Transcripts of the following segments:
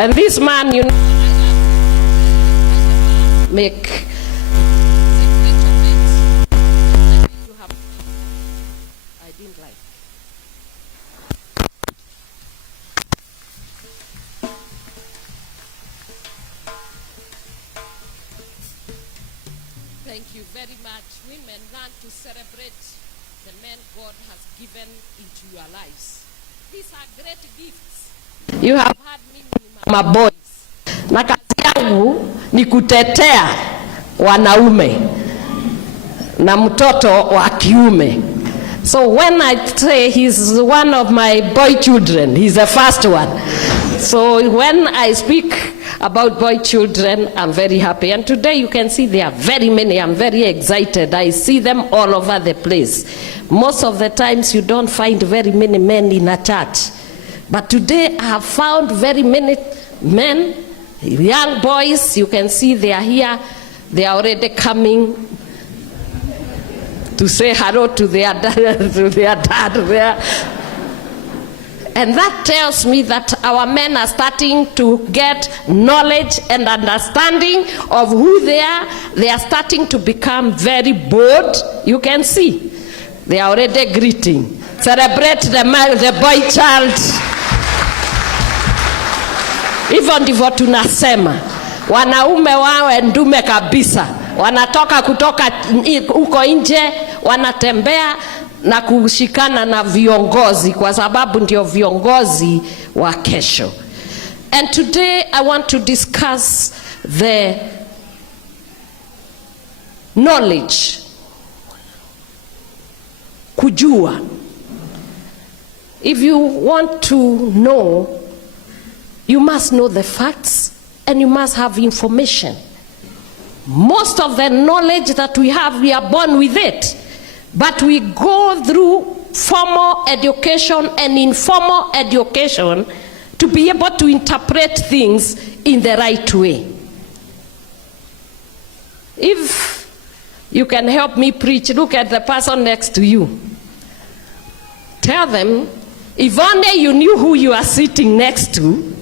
And this man, you know, make I didn't like. Thank you very much. Women learn to celebrate the men God has given into your lives. These are great gifts. You have Had me my boys. Na kazi yangu ni kutetea wanaume na mtoto wa kiume. So when I say he's one of my boy children, he's the first one. So when I speak about boy children, I'm very happy. And today you can see there are very many. I'm very excited. I see them all over the place. Most of the times you don't find very many men in a church. But today I have found very many men, young boys. You can see they are here. They are already coming to say hello to their dad there. And that tells me that our men are starting to get knowledge and understanding of who they are. They are starting to become very bold. You can see they are already greeting. Celebrate the boy child. Hivyo ndivyo tunasema. Wanaume wawe ndume kabisa. Wanatoka kutoka huko nje, wanatembea na kushikana na viongozi kwa sababu ndio viongozi wa kesho. And today I want to discuss the knowledge. Kujua. If you want to know, you must know the facts and you must have information. Most of the knowledge that we have, we are born with it. But we go through formal education and informal education to be able to interpret things in the right way. If you can help me preach, look at the person next to you. Tell them, if only you knew who you are sitting next to,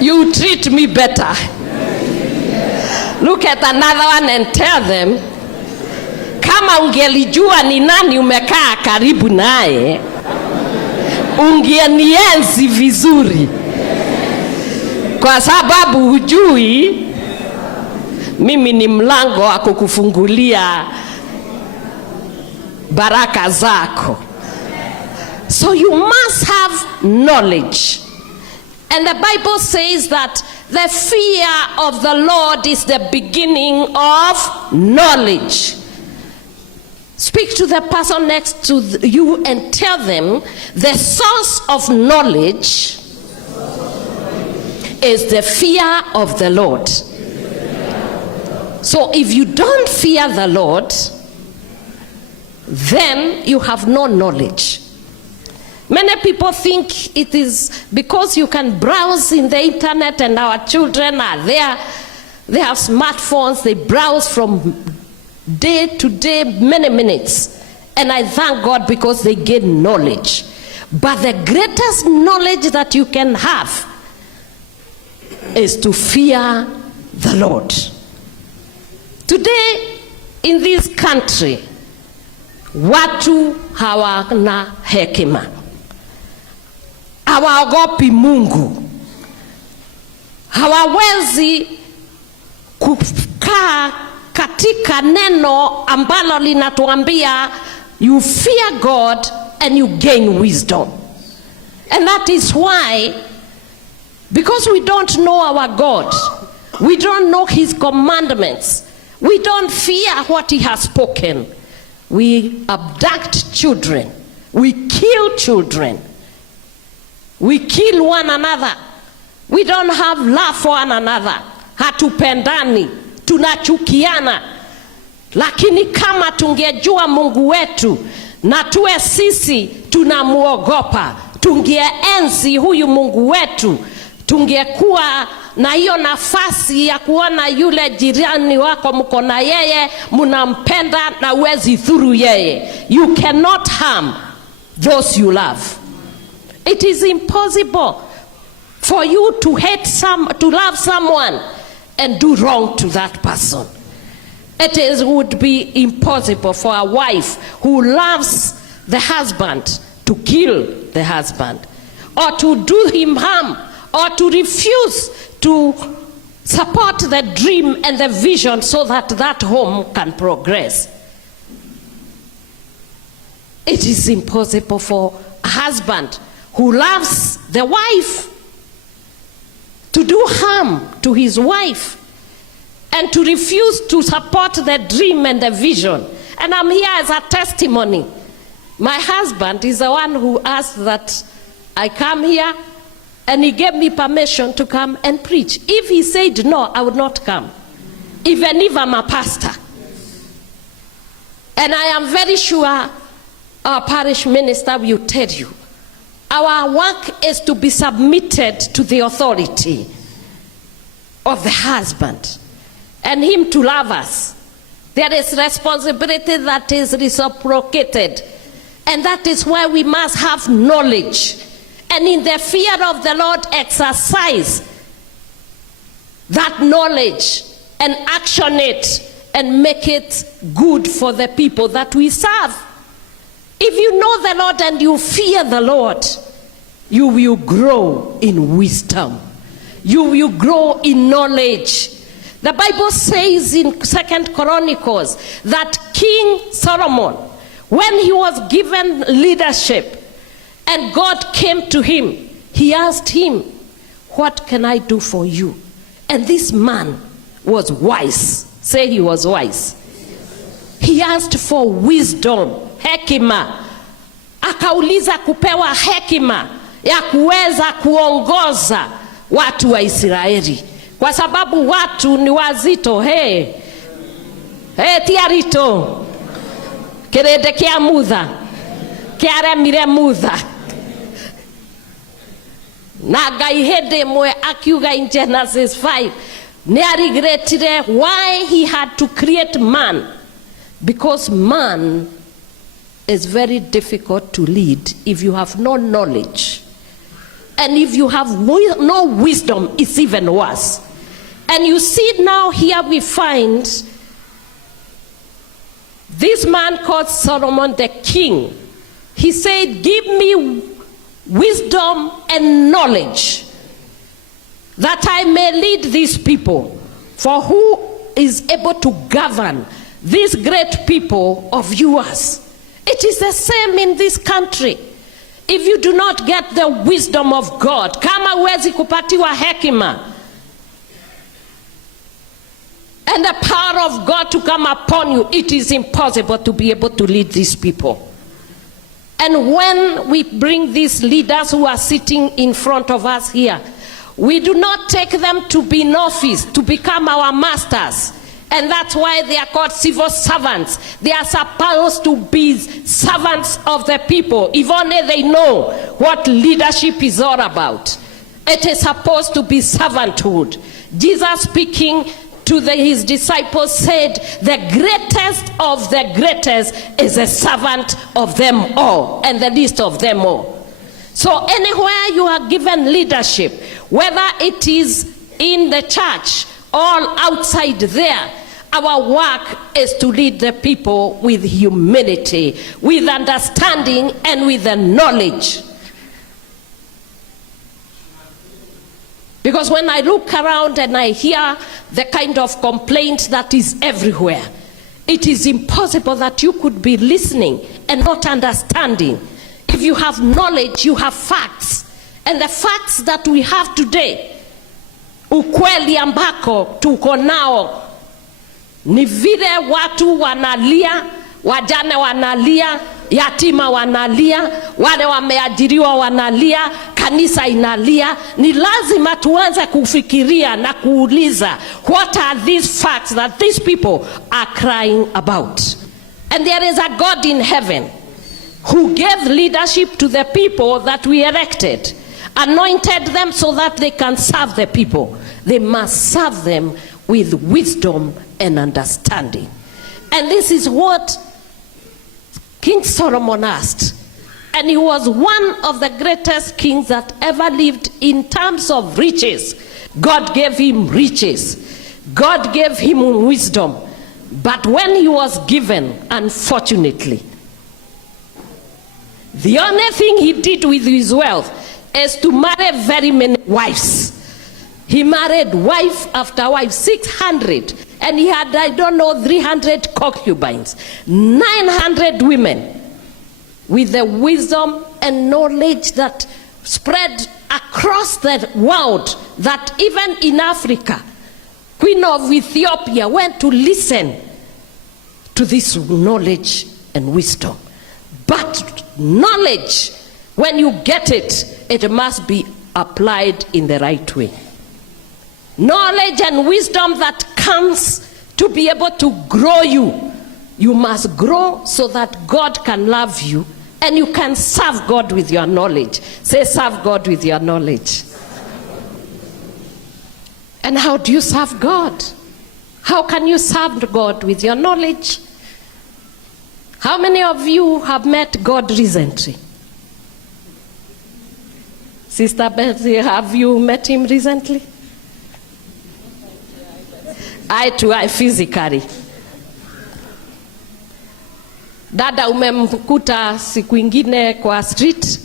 you treat me better. Look at another one and tell them, kama ungelijua ni nani umekaa karibu naye, ungenienzi vizuri. Kwa sababu hujui, mimi ni mlango wa kukufungulia baraka zako. So you must have knowledge. And the Bible says that the fear of the Lord is the beginning of knowledge. Speak to the person next to you and tell them the source of knowledge is the fear of the Lord. So if you don't fear the Lord, then you have no knowledge. Many people think it is because you can browse in the internet and our children are there. They have smartphones, they browse from day to day, many minutes. And I thank God because they gain knowledge. But the greatest knowledge that you can have is to fear the Lord. Today, in this country, watu hawana hekima. Hawaogopi Mungu. Hawawezi kukaa katika neno ambalo linatuambia you fear God and you gain wisdom. And that is why, because we don't know our God, we don't know his commandments, we don't fear what he has spoken, we abduct children, we kill children, we kill one another, we don't have love for one another, hatupendani, tunachukiana. Lakini kama tungejua Mungu wetu na tuwe sisi tunamuogopa, tungeenzi huyu Mungu wetu, tungekuwa na hiyo nafasi ya kuona yule jirani wako mko na yeye, munampenda na uwezi dhuru yeye. You cannot harm those you love. It is impossible for you to love someone and do wrong to that person. Would be impossible for a wife who loves the husband to kill the husband, or to do him harm, or to refuse to support the dream and the vision so that that home can progress. It is impossible for a husband who loves the wife to do harm to his wife and to refuse to support the dream and the vision. And I'm here as a testimony. My husband is the one who asked that I come here, and he gave me permission to come and preach. If he said no, I would not come, even if I'm a pastor. And I am very sure our parish minister will tell you, our work is to be submitted to the authority of the husband and him to love us. There is responsibility that is reciprocated, and that is why we must have knowledge, and in the fear of the Lord exercise that knowledge and action it and make it good for the people that we serve. If you know the Lord and you fear the Lord, you will grow in wisdom. You will grow in knowledge. The Bible says in 2 Chronicles that King Solomon, when he was given leadership and God came to him, he asked him, "What can I do for you?" And this man was wise. Say he was wise. He asked for wisdom, hekima. Akauliza kupewa hekima ya kuweza kuongoza watu wa Israeli, kwa sababu watu ni wazito. Tiarito kirende kia mutha kiaremire mutha. Na Ngai hindi mwe akiuga in Genesis 5 ni regretted why he had to create man, because man is very difficult to lead if you have no knowledge, and if you have no wisdom, it's even worse. And you see now here we find this man called Solomon the king. He said, "Give me wisdom and knowledge that I may lead these people, for who is able to govern these great people of yours?" It is the same in this country. If you do not get the wisdom of God, kama huwezi kupatiwa hekima and the power of God to come upon you, it is impossible to be able to lead these people. And when we bring these leaders who are sitting in front of us here, we do not take them to be in office, to become our masters. And that's why they are called civil servants. They are supposed to be servants of the people, if only they know what leadership is all about. It is supposed to be servanthood. Jesus, speaking to his disciples, said, "The greatest of the greatest is a servant of them all, and the least of them all." So anywhere you are given leadership, whether it is in the church or outside there, our work is to lead the people with humility, with understanding, and with the knowledge. Because when I look around and I hear the kind of complaint that is everywhere, it is impossible that you could be listening and not understanding. If you have knowledge, you have facts. And the facts that we have today, ukweli ambako tuko nao, ni vile watu wanalia, wajane wanalia, yatima wanalia, wale wameajiriwa wanalia, kanisa inalia. Ni lazima tuanze kufikiria na kuuliza, what are these facts that these people are crying about? And there is a God in heaven who gave leadership to the people that we elected, anointed them so that they can serve the people. They must serve them with wisdom and understanding. And this is what King Solomon asked. And he was one of the greatest kings that ever lived in terms of riches. God gave him riches. God gave him wisdom. But when he was given, unfortunately, the only thing he did with his wealth is to marry very many wives. He married wife after wife, 600. And he had, 300 concubines, 900 women, with the wisdom and knowledge that spread across the world, that even in Africa, Queen of Ethiopia went to listen to this knowledge and wisdom. But knowledge, when you get it, it must be applied in the right way. Knowledge and wisdom that comes to be able to grow you. You must grow so that God can love you and you can serve God with your knowledge. Say, serve God with your knowledge. And how do you serve God? How can you serve God with your knowledge? How many of you have met God recently? Sister Betty, have you met him recently? Eye to eye, physically. Dada, umemkuta siku ingine kwa street?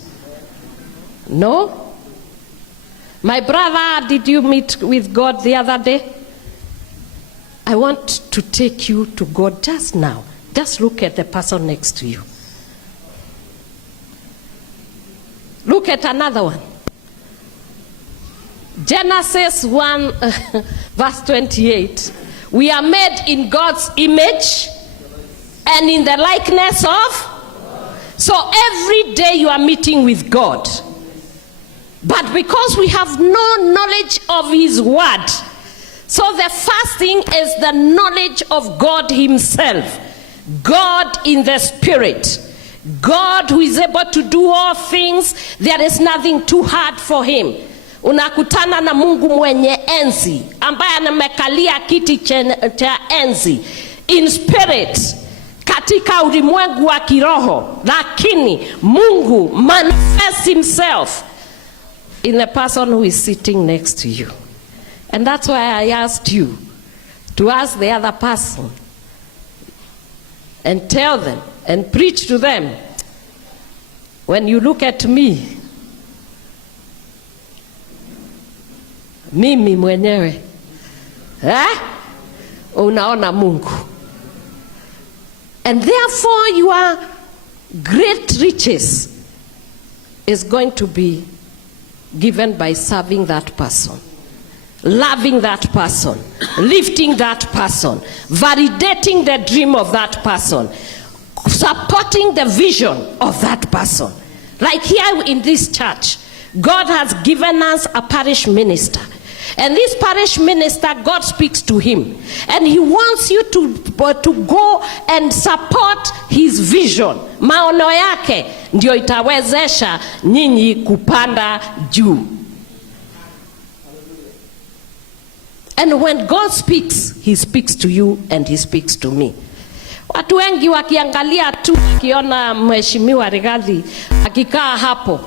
No? My brother, did you meet with God the other day? I want to take you to God just now. Just look at the person next to you. Look at another one. Genesis 1 verse 28. We are made in God's image and in the likeness of. So every day you are meeting with God. But because we have no knowledge of his word, so the first thing is the knowledge of God himself. God in the spirit. God who is able to do all things. There is nothing too hard for him. Unakutana na Mungu mwenye enzi ambaye anamekalia kiti cha enzi in spirit katika ulimwengu wa kiroho, lakini Mungu manifests himself in the person who is sitting next to you. And that's why I asked you to ask the other person and tell them and preach to them, when you look at me, mimi mwenyewe, unaona Mungu. And therefore your great riches is going to be given by serving that person, loving that person, lifting that person, validating the dream of that person, supporting the vision of that person. Like here in this church, God has given us a parish minister. And this parish minister, God speaks to him. And he wants you to go and support his vision. Maono yake ndio itawezesha nyinyi kupanda juu. And when God speaks, he speaks to you and he speaks to me. Watu wengi wakiangalia tu kiona Mheshimiwa Rigathi akikaa hapo.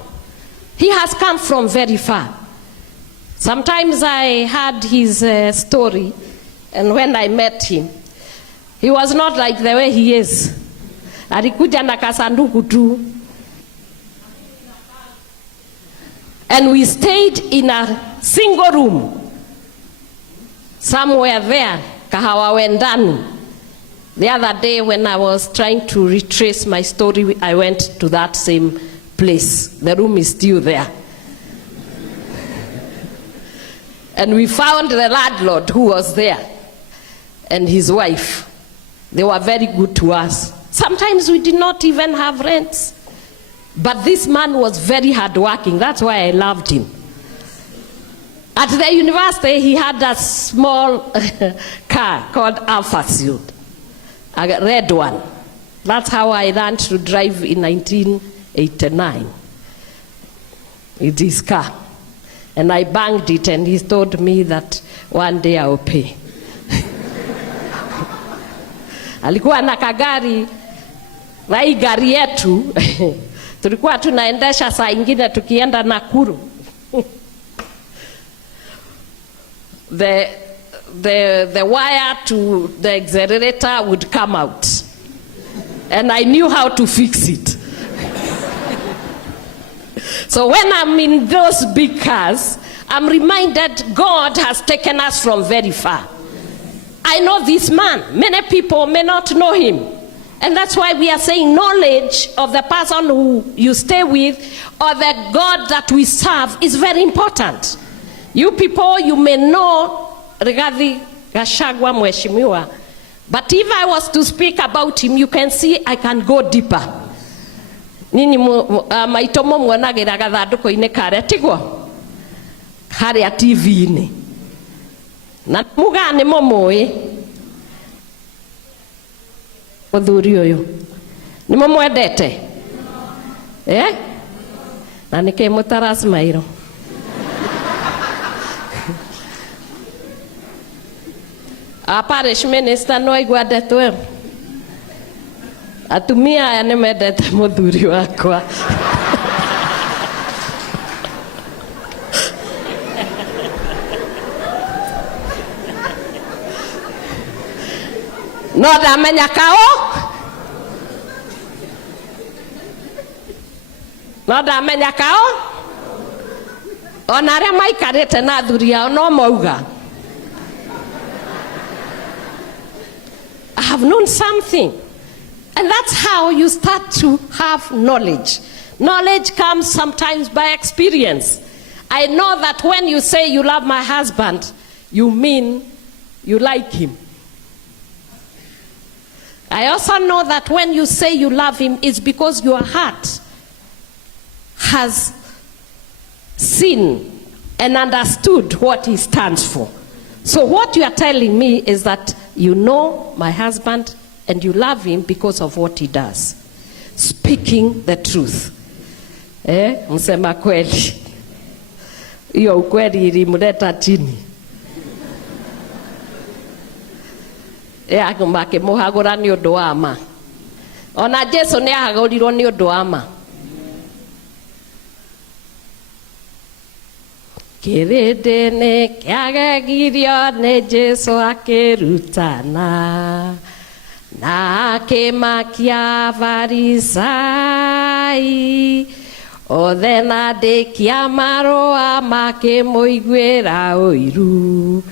He has come from very far. Sometimes I heard his story, and when I met him, he was not like the way he is. Alikuja na kasanduku tu. And we stayed in a single room somewhere there, Kahawa Wendani. The other day when I was trying to retrace my story, I went to that same place. The room is still there. And we found the landlord who was there and his wife. They were very good to us. Sometimes we did not even have rents. But this man was very hardworking. That's why I loved him. At the university, he had a small car called Alpha Suit, a red one. That's how I learned to drive in 1989. It is car. And I banged it, and he told me that one day I will pay. Alikuwa na kagari, na hii gari yetu, Tulikuwa tunaendesha saa ingine tukienda Nakuru. The wire to the accelerator would come out. And I knew how to fix it. So when I'm in those big cars, I'm reminded God has taken us from very far. I know this man. Many people may not know him. And that's why we are saying knowledge of the person who you stay with or the God that we serve is very important. You people, you may know Rigathi Gachagua mheshimiwa, but if I was to speak about him, you can see I can go deeper. Nini maitomo mwonagira gathanduku-ini kare tigwo haria TV-ini na muga ni mumui muthuri uyu ni mumwendete na nike mutarasmairo parish minister no igwendetwe atumia aya ni mendete muthuri wakwa no ndamenya kao no ndamenya kao ona aria maikarite na athuri ao no mauga I have known something. And that's how you start to have knowledge. Knowledge comes sometimes by experience. I know that when you say you love my husband, you mean you like him. I also know that when you say you love him, it's because your heart has seen and understood what he stands for. So what you are telling me is that you know my husband and you love him because of what he does. Speaking the truth. Msema kweli. Iyo ukweli ilimleta chini. Akimuhagura ni undu wa ma. Ona Jesu ni ahagurirwo ni undu wa ma. Kirindini kiagegirio ni Jesu akirutana na akimakia Farisai othe na ndikia marua makimuiguira uiru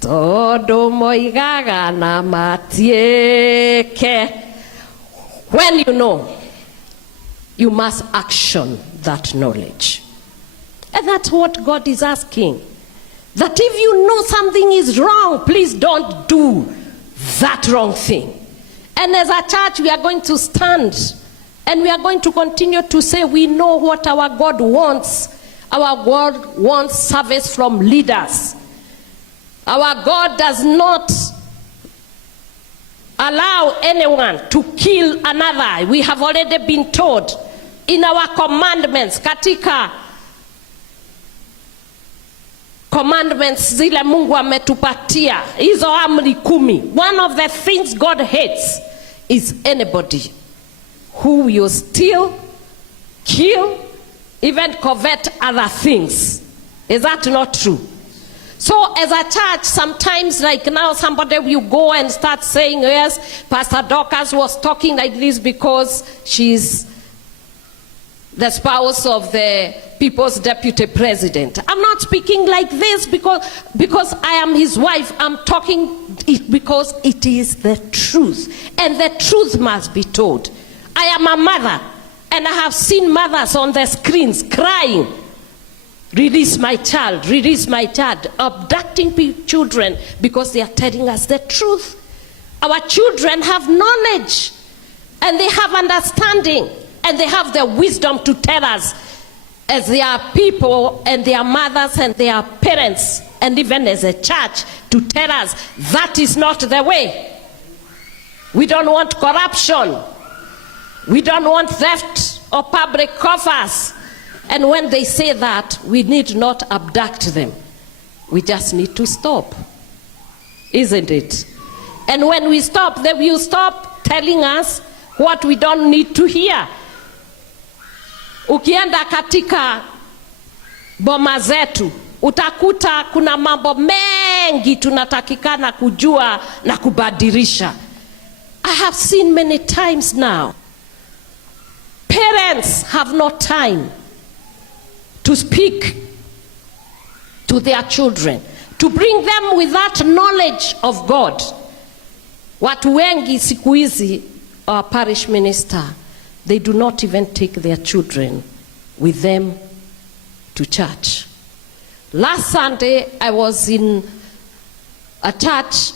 tondu moigaga na matieke. When you know, you must action that knowledge. And that's what God is asking. That if you know something is wrong, please don't do that wrong thing. And as a church, we are going to stand and we are going to continue to say we know what our God wants. Our God wants service from leaders. Our God does not allow anyone to kill another. We have already been told in our commandments, katika commandments zile Mungu ametupatia, hizo amri 10. One of the things God hates is anybody who will steal, kill, even covet other things. Is that not true? So as a church, sometimes like now somebody will go and start saying, yes, Pastor Dorcas was talking like this because she's the spouse of the people's deputy president. I'm not speaking like this because I am his wife. I'm talking it because it is the truth. And the truth must be told. I am a mother and I have seen mothers on the screens crying, release my child, abducting children because they are telling us the truth. Our children have knowledge and they have understanding and they have the wisdom to tell us as their people and their mothers and their parents and even as a church to tell us that is not the way. We don't want corruption. We don't want theft of public coffers. And when they say that, we need not abduct them. We just need to stop. Isn't it? And when we stop, they will stop telling us what we don't need to hear. Ukienda katika boma zetu utakuta kuna mambo mengi tunatakikana kujua na kubadilisha. I have seen many times now, parents have no time to speak to their children, to bring them with that knowledge of God. Watu wengi siku hizi, our parish minister, they do not even take their children with them to church. Last Sunday, I was in a church,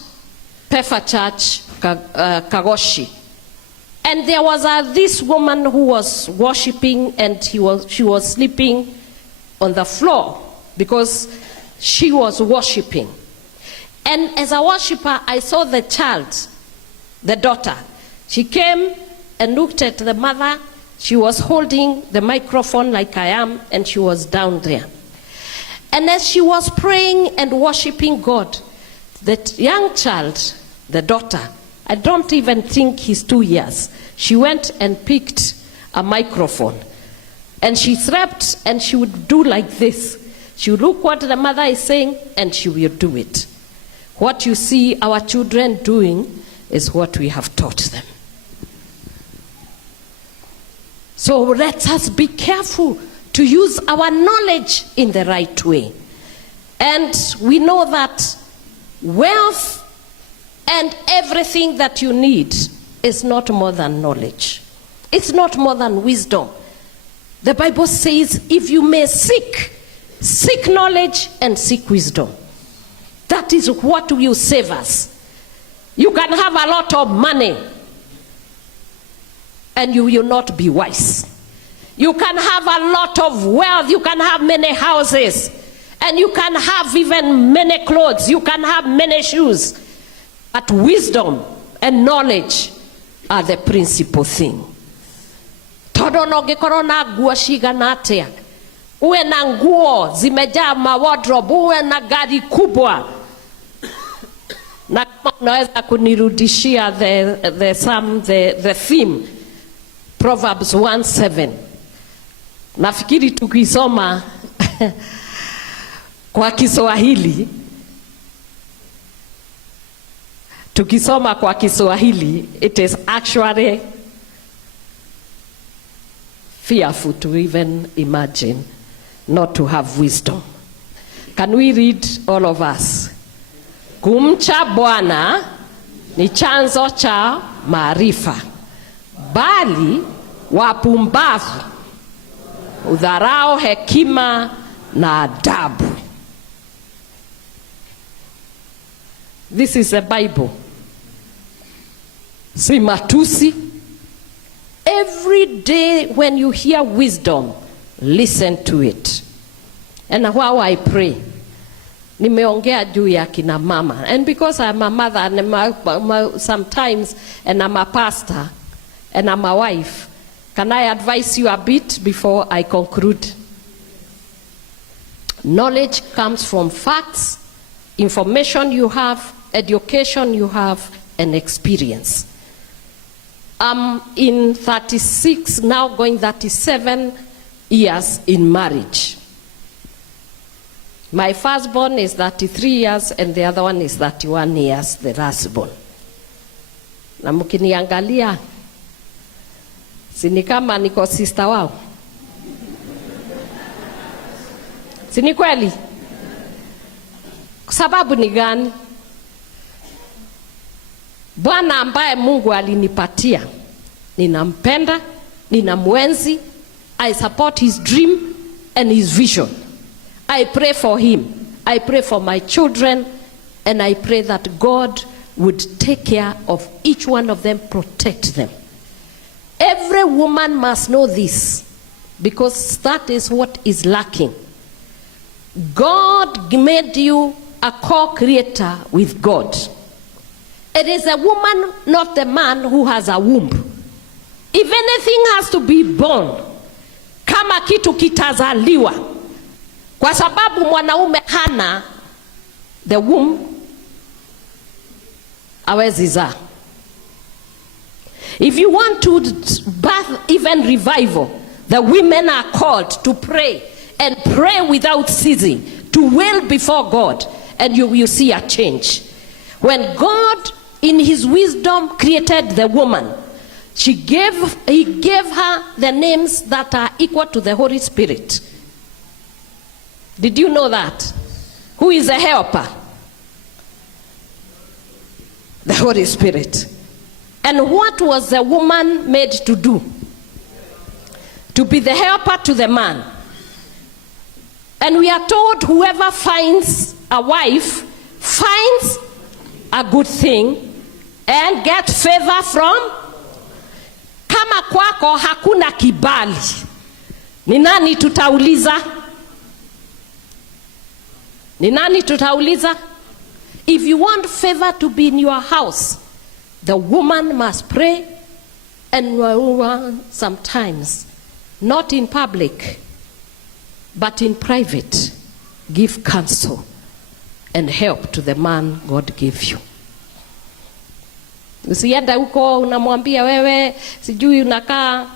Pefa Church, Kagoshi. And there was this woman who was worshiping, and she was sleeping on the floor because she was worshiping. And as a worshiper, I saw the child, the daughter. She came and looked at the mother. She was holding the microphone like I am, and she was down there. And as she was praying and worshiping God, that young child, the daughter, I don't even think he's 2 years, she went and picked a microphone. And she slept, and she would do like this. She would look what the mother is saying, and she will do it. What you see our children doing is what we have taught them. So let us be careful to use our knowledge in the right way. And we know that wealth and everything that you need is not more than knowledge. It's not more than wisdom. The Bible says, if you may seek knowledge and seek wisdom. That is what will save us. You can have a lot of money and you will not be wise. You can have a lot of wealth, you can have many houses, and you can have even many clothes, you can have many shoes. But wisdom and knowledge are the principal thing. Todo no gikoro na nguo cigana atia, uwe na nguo zimejaa mawardrobe, uwe na gari kubwa, na kama unaweza kunirudishia the theme, Proverbs 1:7. Nafikiri tukisoma kwa Kiswahili, it is actually fearful to even imagine not to have wisdom. Can we read, all of us? Kumcha Bwana ni chanzo cha maarifa, bali wapumbavu udharao hekima na adabu. This is the Bible. Si matusi. Every day when you hear wisdom, listen to it. And how I pray, nimeongea juu ya kina mama. And because I'm a mother and sometimes, and I'm a pastor and I'm a wife, can I advise you a bit before I conclude? Knowledge comes from facts, information you have, education you have, and experience. I'm in 36, now going 37 years in marriage. My firstborn is 33 years and the other one is 31 years, the lastborn. Na mkiniangalia, sini kama niko sister wao. Sini kweli? Sababu ni gani? Bwana ambaye Mungu alinipatia, ninampenda, ninamwenzi, I support his dream and his vision. I pray for him, I pray for my children, and I pray that God would take care of each one of them, protect them. Every woman must know this, because that is what is lacking. God made you a co-creator with God. It is a woman, not the man, who has a womb. If anything has to be born, kama kitu kitazaliwa, kwa sababu mwanaume hana the womb, hawezi zaa. If you want to birth even revival, The women are called to pray and pray without ceasing, to wail before God, and you will see a change. When God, in his wisdom, created the woman, he gave her the names that are equal to the Holy Spirit. Did you know that? Who is a helper? The Holy Spirit. And what was the woman made to do? To be the helper to the man. And we are told whoever finds a wife finds a good thing and get favor from. Kama kwako hakuna kibali, ni nani tutauliza? Ni nani tutauliza? If you want favor to be in your house, the woman must pray, and sometimes not in public but in private, give counsel and help to the man God gave you. Usienda huko unamwambia wewe sijui unakaa.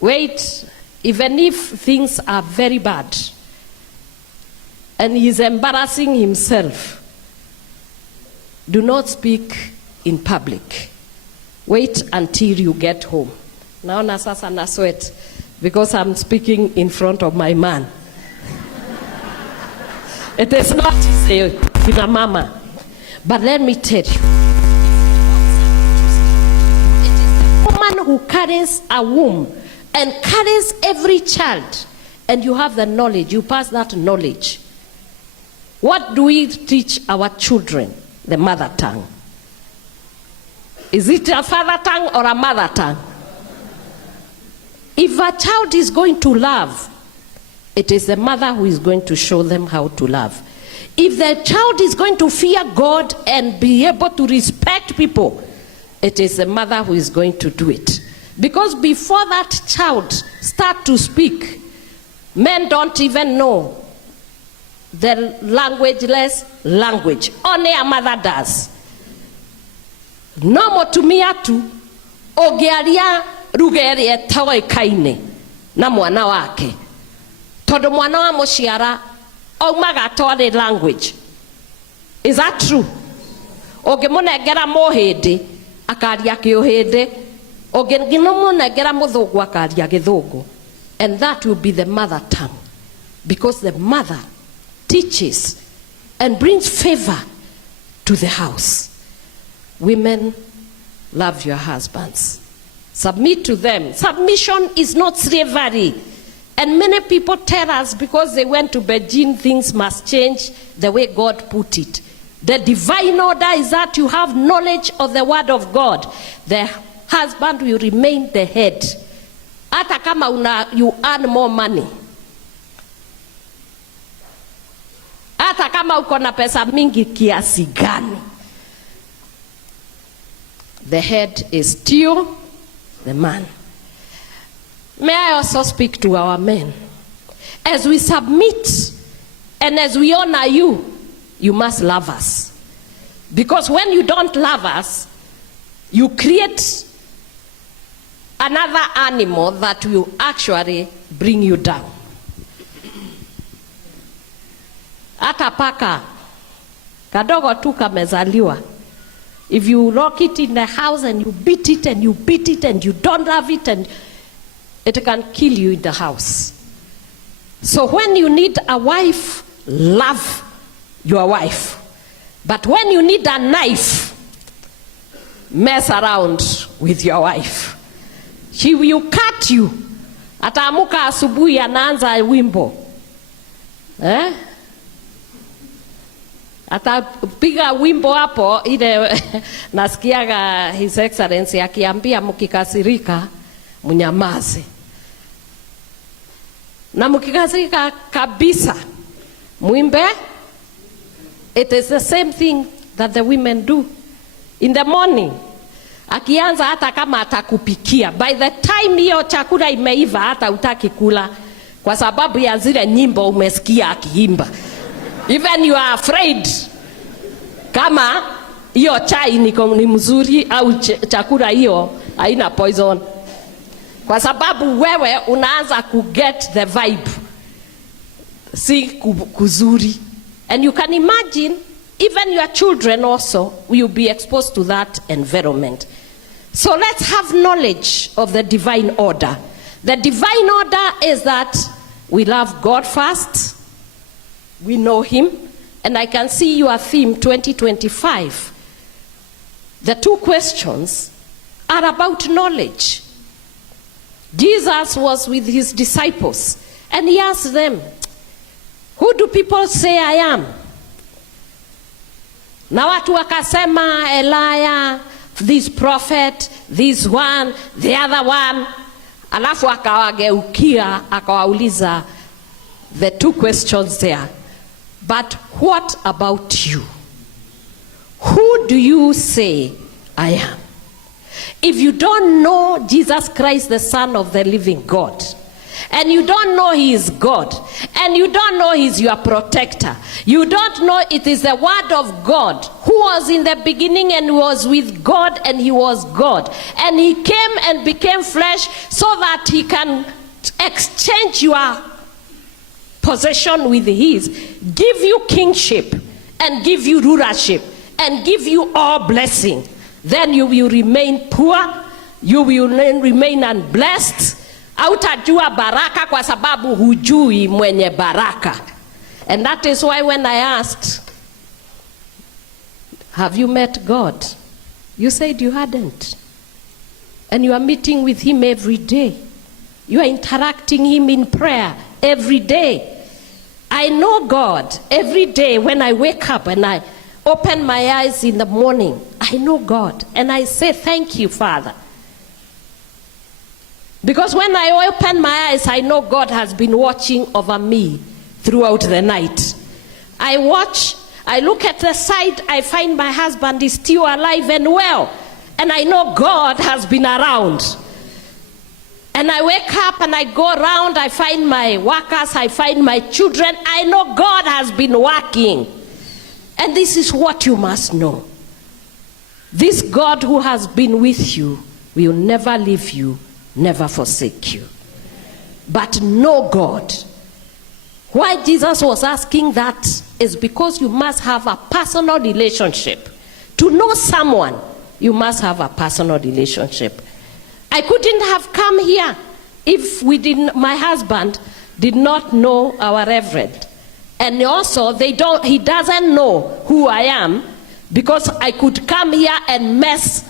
Wait, even if things are very bad and he's embarrassing himself, do not speak in public. Wait until you get home. Naona sasa na sweat because I'm speaking in front of my man. It is not easy, kina mama. But let me tell you, it is the woman who carries a womb and carries every child, and you have the knowledge, you pass that knowledge. What do we teach our children? The mother tongue. Is it a father tongue or a mother tongue? If a child is going to love, it is the mother who is going to show them how to love. If the child is going to fear God and be able to respect people, it is the mother who is going to do it. Because before that child start to speak, men don't even know the languageless language. Only a mother does. No motumia tu ogearia rugerie tawa ikaine na mwana wake. Todo mwana wa mushiara omaga tore language. Is that true? Oge munegera mohede akaria kiohede. Oge ngino munegera muthungu akaria githungu. And that will be the mother tongue. Because the mother teaches and brings favor to the house. Women, love your husbands. Submit to them. Submission is not slavery. And many people tell us because they went to Beijing, things must change the way God put it. The divine order is that you have knowledge of the word of God. The husband will remain the head. Hata kama you earn more money. Hata kama uko na pesa mingi kiasi gani. The head is still the man. May I also speak to our men? As we submit and as we honor you, you must love us. Because when you don't love us, you create another animal that will actually bring you down. Hata paka kadogo tu kamezaliwa. If you lock it in the house and you beat it and you beat it and you don't love it, and it can kill you in the house. So when you need a wife, love your wife. But when you need a knife, mess around with your wife. She will cut you. Ataamuka asubuhi anaanza wimbo. Atapiga wimbo hapo ile nasikiaga His Excellency akiambia mkikasirika mnyamaze. Na mkikasirika kabisa muimbe. It is the same thing that the women do in the morning. Akianza hata kama atakupikia, by the time hiyo chakula imeiva hata utaki kula kwa sababu ya zile nyimbo umesikia akiimba. Even you are afraid kama hiyo chai ni mzuri au chakula hiyo haina poison. kwa sababu wewe unaanza kuget the vibe, si kuzuri. And you can imagine even your children also will be exposed to that environment. So let's have knowledge of the divine order. The divine order is that we love God first, we know him, and I can see your theme 2025. The two questions are about knowledge. Jesus was with his disciples and he asked them, who do people say I am? Na watu wakasema Elijah, this prophet, this one, the other one. Alafu akawageukia akawauliza the two questions there. But what about you? Who do you say I am? If you don't know Jesus Christ, the Son of the living God, and you don't know he is God, and you don't know he's your protector, you don't know it is the word of God, who was in the beginning and was with God and he was God, and he came and became flesh so that he can exchange your possession with his, give you kingship and give you rulership and give you all blessing, then you will remain poor, you will remain unblessed. Hautajua baraka kwa sababu hujui mwenye baraka. And that is why when I asked, have you met God? You said you hadn't. And you are meeting with him every day. You are interacting him in prayer every day. I know God every day. When I wake up and I open my eyes in the morning, I know God. And I say, thank you, Father. Because when I open my eyes, I know God has been watching over me throughout the night. I watch, I look at the side, I find my husband is still alive and well. And I know God has been around. And I wake up and I go around, I find my workers, I find my children. I know God has been working. And this is what you must know. This God who has been with you will never leave you, never forsake you. But know God. Why Jesus was asking that is because you must have a personal relationship. To know someone, you must have a personal relationship. I couldn't have come here if my husband did not know our reverend. And also he doesn't know who I am, because I could come here and mess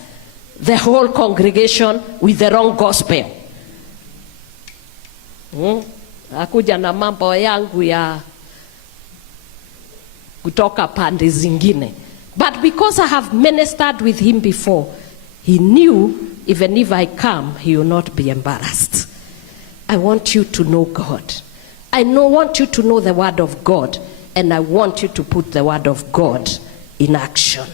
the whole congregation with the wrong gospel. Akuja na mambo yangu ya kutoka pande zingine. But because I have ministered with him before, he knew even if I come, he will not be embarrassed. I want you to know God. I want you to know the word of God, and I want you to put the word of God in action.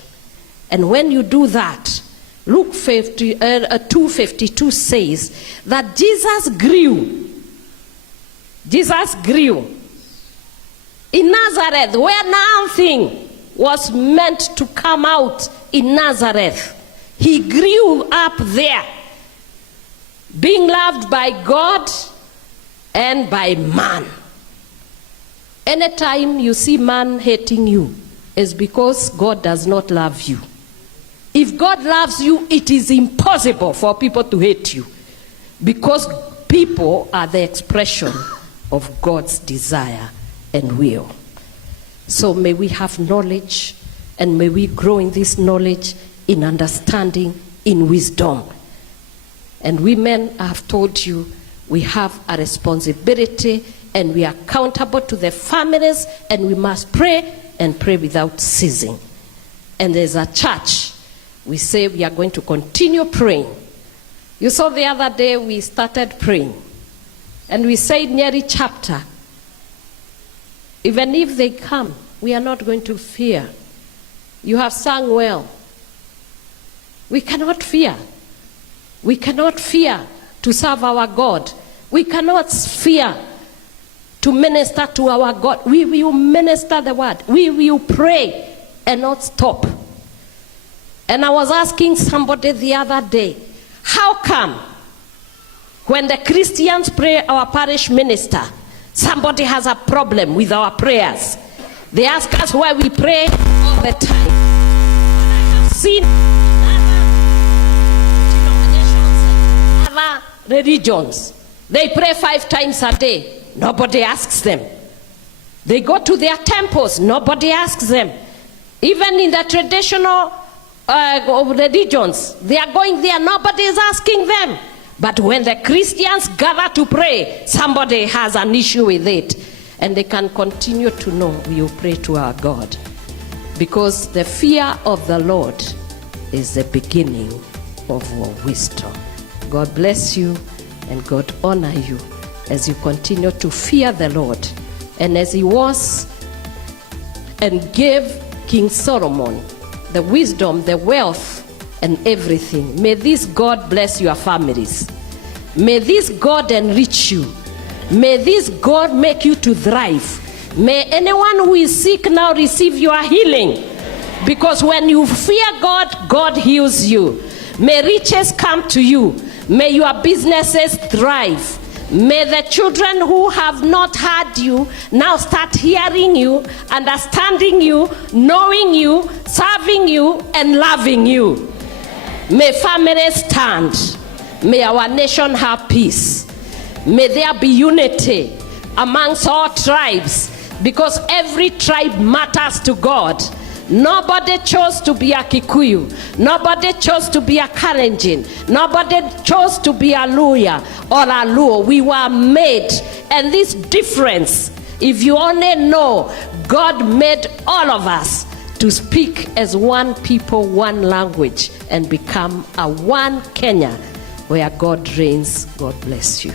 And when you do that, Luke 2:52 says that Jesus grew. Jesus grew. In Nazareth, where nothing was meant to come out in Nazareth, he grew up there, being loved by God and by man. Anytime you see man hating you, it's because God does not love you. If God loves you, it is impossible for people to hate you, because people are the expression of God's desire and will. So may we have knowledge, and may we grow in this knowledge, in understanding, in wisdom. And women, I have told you, we have a responsibility, and we are accountable to the families, and we must pray and pray without ceasing. And there's a church, we say we are going to continue praying. You saw the other day we started praying, and we said Nyeri chapter, even if they come, we are not going to fear. You have sung well. We cannot fear. We cannot fear to serve our God. We cannot fear to minister to our God. We will minister the word. We will pray and not stop. And I was asking somebody the other day, how come When the Christians pray, our parish minister, somebody has a problem with our prayers. They ask us why we pray all the time. I have seen other religions, they pray 5 times a day. Nobody asks them. They go to their temples. Nobody asks them. Even in the traditional religions, they are going there. Nobody is asking them. But when the Christians gather to pray, somebody has an issue with it. And they can continue to know we will pray to our God. Because the fear of the Lord is the beginning of our wisdom. God bless you and God honor you as you continue to fear the Lord. And as he was and gave King Solomon the wisdom, the wealth, and everything. May this God bless your families. May this God enrich you. May this God make you to thrive. May anyone who is sick now receive your healing. Because when you fear God, God heals you. May riches come to you. May your businesses thrive. May the children who have not heard you now start hearing you, understanding you, knowing you, serving you, and loving you. May families stand. May our nation have peace. May there be unity amongst all tribes, because every tribe matters to God. Nobody chose to be a Kikuyu. Nobody chose to be a Kalenjin. Nobody chose to be a Luya or a Luo. We were made. And this difference, if you only know, God made all of us to speak as one people, one language, and become a one Kenya where God reigns. God bless you.